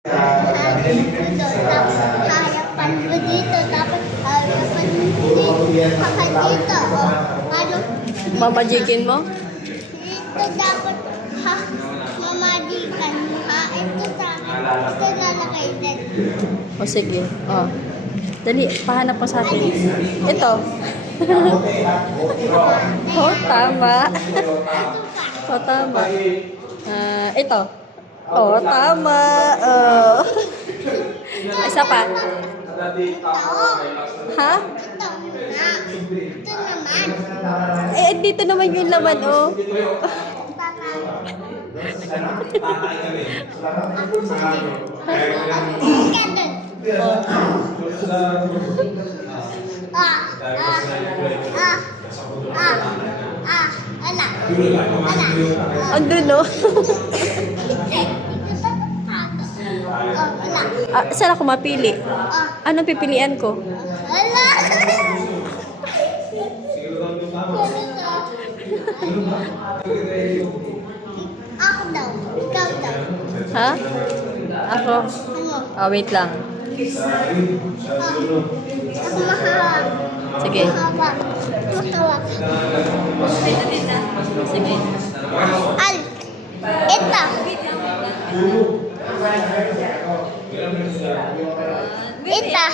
harapan mo dito, dapat harapan mo dito, haka dito, o, ano, Mamajikin mo? dito dapat, ha, mamagikan, ha, ito lalagay din. O sige. O. Dali, pahanap mo sa akin. Ito. Oh, tama. O, tama. Ito. Oh, tama. Isa pa. Ito, Ha? ito na, ito naman. Eh, dito naman yung laman, oh. Andun, no? Saan ako mapili? Anong pipilian ko? Ako daw, ikaw daw. Ha? Ako? Ano? Wait lang. Ako mahawak. Sige. Mahawak. Mahawak. Sige. Al. Ito. Ito.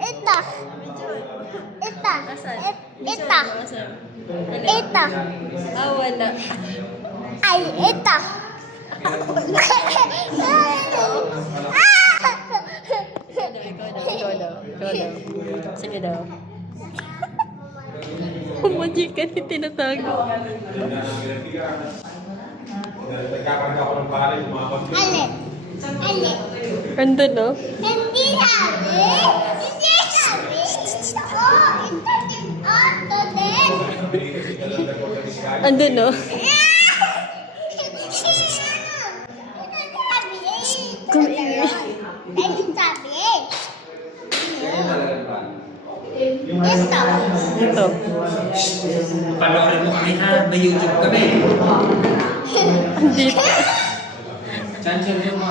Ito. Ito. Ito. Ito. Wala. Ay, ito. Ikaw daw. Sige daw. Majikan yung tinatago. Alin? Alin? Andun, no? Hindi sabi. Hindi sabi. Oh, ito din. Oh, ito din. Andun, no? Kumingay. Ito. Panoorin mo kami ha, may YouTube kami. Andito. Chancel mo.